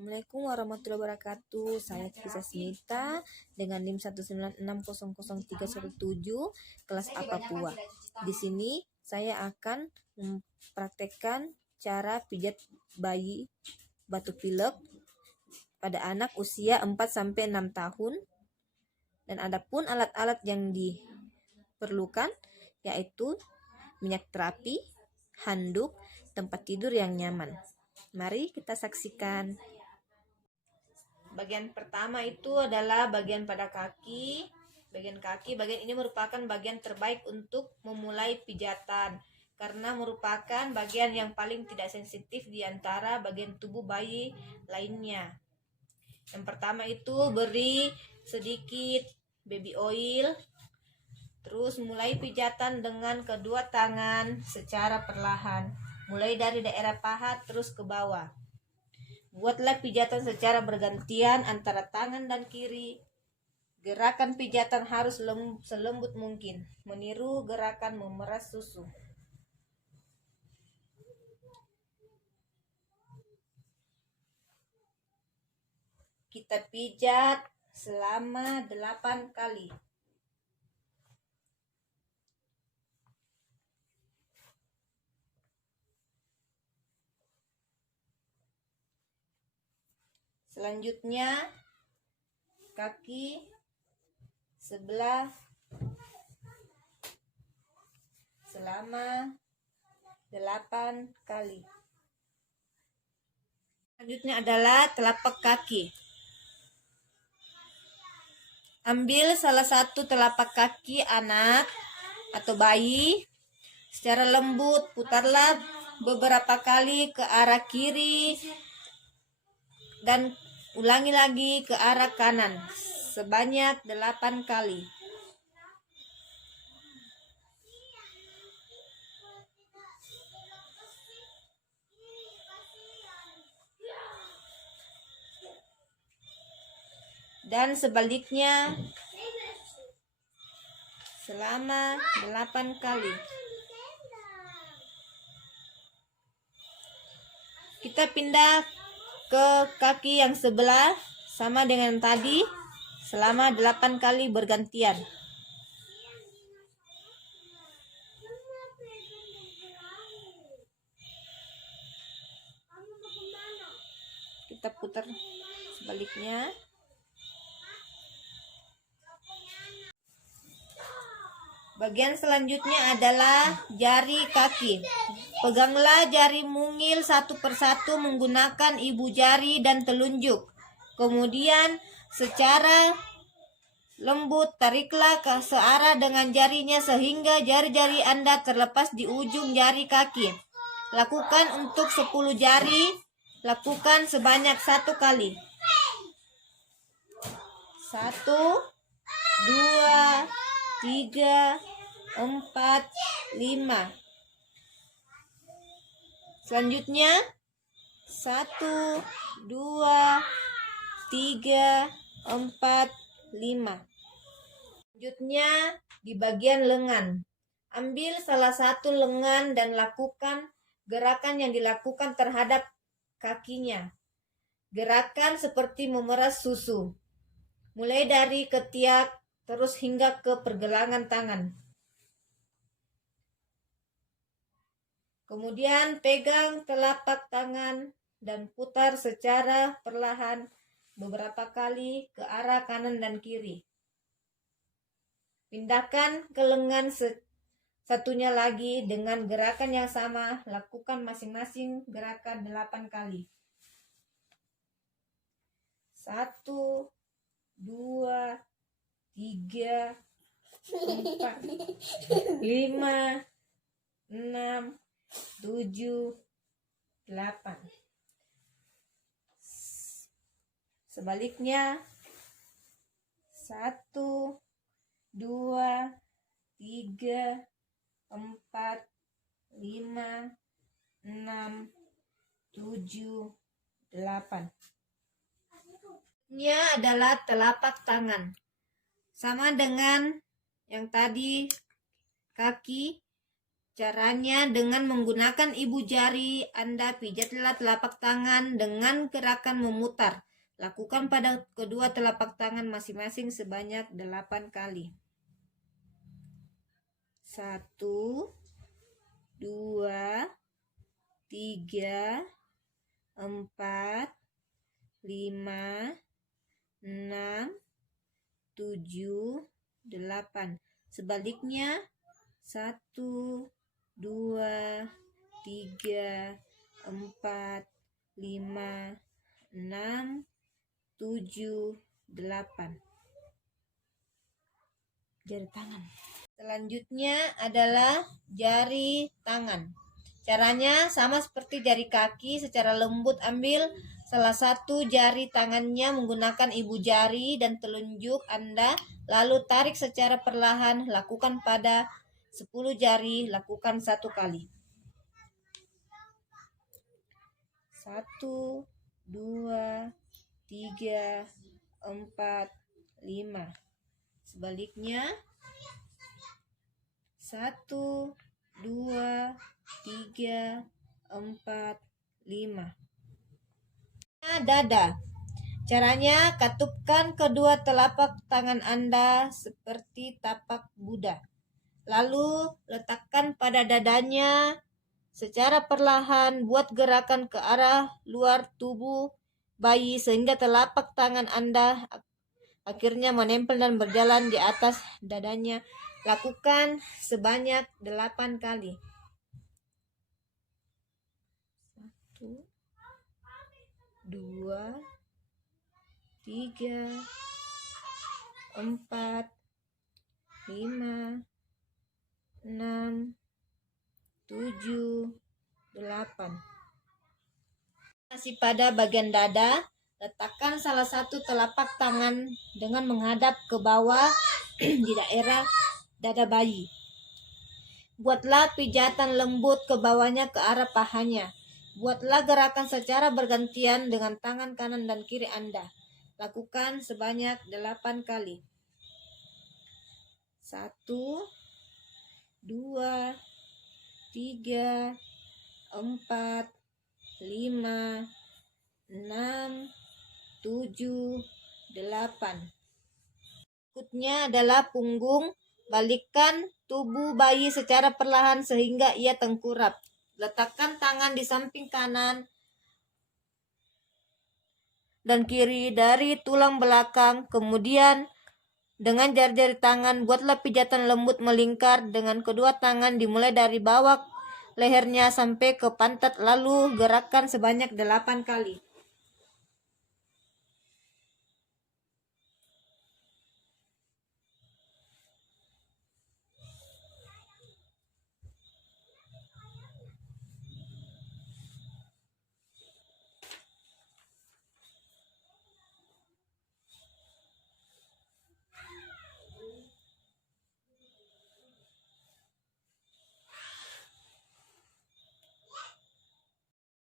Assalamualaikum warahmatullahi wabarakatuh. Saya Tifisa Smita dengan NIM 196000317 kelas A Papua. Di sini saya akan mempraktekkan cara pijat bayi batuk pilek pada anak usia 4-6 tahun. Dan adapun alat-alat yang diperlukan yaitu minyak terapi, handuk, tempat tidur yang nyaman. Mari kita saksikan. Bagian pertama itu adalah bagian pada kaki. Bagian ini merupakan bagian terbaik untuk memulai pijatan karena merupakan bagian yang paling tidak sensitif di antara bagian tubuh bayi lainnya. Yang pertama itu beri sedikit baby oil, terus mulai pijatan dengan kedua tangan secara perlahan, mulai dari daerah paha terus ke bawah. Buatlah pijatan secara bergantian antara tangan dan kiri. Gerakan pijatan harus selembut mungkin, meniru gerakan memeras susu. Kita pijat selama 8 kali. Selanjutnya kaki sebelah selama 8 kali. Selanjutnya adalah telapak kaki. Ambil salah satu telapak kaki anak atau bayi secara lembut, putarlah beberapa kali ke arah kiri dan ulangi lagi ke arah kanan sebanyak 8 kali. Dan sebaliknya selama 8 kali. Kita pindah ke kaki yang sebelah sama dengan tadi selama 8 kali bergantian. Kita putar sebaliknya. Bagian selanjutnya adalah jari kaki. Peganglah jari mungil satu persatu menggunakan ibu jari dan telunjuk. Kemudian secara lembut tariklah ke searah dengan jarinya sehingga jari-jari Anda terlepas di ujung jari kaki. Lakukan untuk 10 jari. Lakukan sebanyak 1 kali. 1, 2, 3, 4, 5. Selanjutnya 1, 2, 3, 4, 5. Selanjutnya di bagian lengan. Ambil salah satu lengan dan lakukan gerakan yang dilakukan terhadap kakinya. Gerakan seperti memeras susu. Mulai dari ketiak terus hingga ke pergelangan tangan. Kemudian pegang telapak tangan dan putar secara perlahan beberapa kali ke arah kanan dan kiri. Pindahkan ke lengan satunya lagi dengan gerakan yang sama. Lakukan masing-masing gerakan 8 kali. 1, 2, 3, 4, 5, 6, 7, 8. Sebaliknya 1, 2, 3, 4, 5, 6, 7, 8. Ini adalah telapak tangan. Sama dengan yang tadi kaki. Caranya dengan menggunakan ibu jari, Anda pijatlah telapak tangan dengan gerakan memutar. Lakukan pada kedua telapak tangan masing-masing sebanyak 8 kali. 1, 2, 3, 4, 5, 6, 7, 8. Sebaliknya 1, 2, 3, 4, 5, 6, 7, 8. Jari tangan. Selanjutnya adalah jari tangan. Caranya sama seperti jari kaki, secara lembut ambil salah satu jari tangannya menggunakan ibu jari dan telunjuk Anda, lalu tarik secara perlahan, lakukan pada 10 jari, lakukan 1 kali. 1, 2, 3, 4, 5. Sebaliknya 1, 2, 3, 4, 5. Dada. Caranya katupkan kedua telapak tangan Anda seperti tapak Buddha. Lalu letakkan pada dadanya secara perlahan, buat gerakan ke arah luar tubuh bayi sehingga telapak tangan Anda akhirnya menempel dan berjalan di atas dadanya. Lakukan sebanyak 8 kali. 1, 2, 3, 4, 5, 6, 7, 8. Masih pada bagian dada, letakkan salah satu telapak tangan dengan menghadap ke bawah di daerah dada bayi. Buatlah pijatan lembut ke bawahnya ke arah pahanya. Buatlah gerakan secara bergantian dengan tangan kanan dan kiri Anda. Lakukan sebanyak 8 kali. 1, 2, 3, 4, 5, 6, 7, 8. Berikutnya adalah punggung. Balikkan tubuh bayi secara perlahan sehingga ia tengkurap. Letakkan tangan di samping kanan dan kiri dari tulang belakang. Kemudian dengan jari-jari tangan buatlah pijatan lembut melingkar dengan kedua tangan, dimulai dari bawah lehernya sampai ke pantat, lalu gerakan sebanyak 8 kali.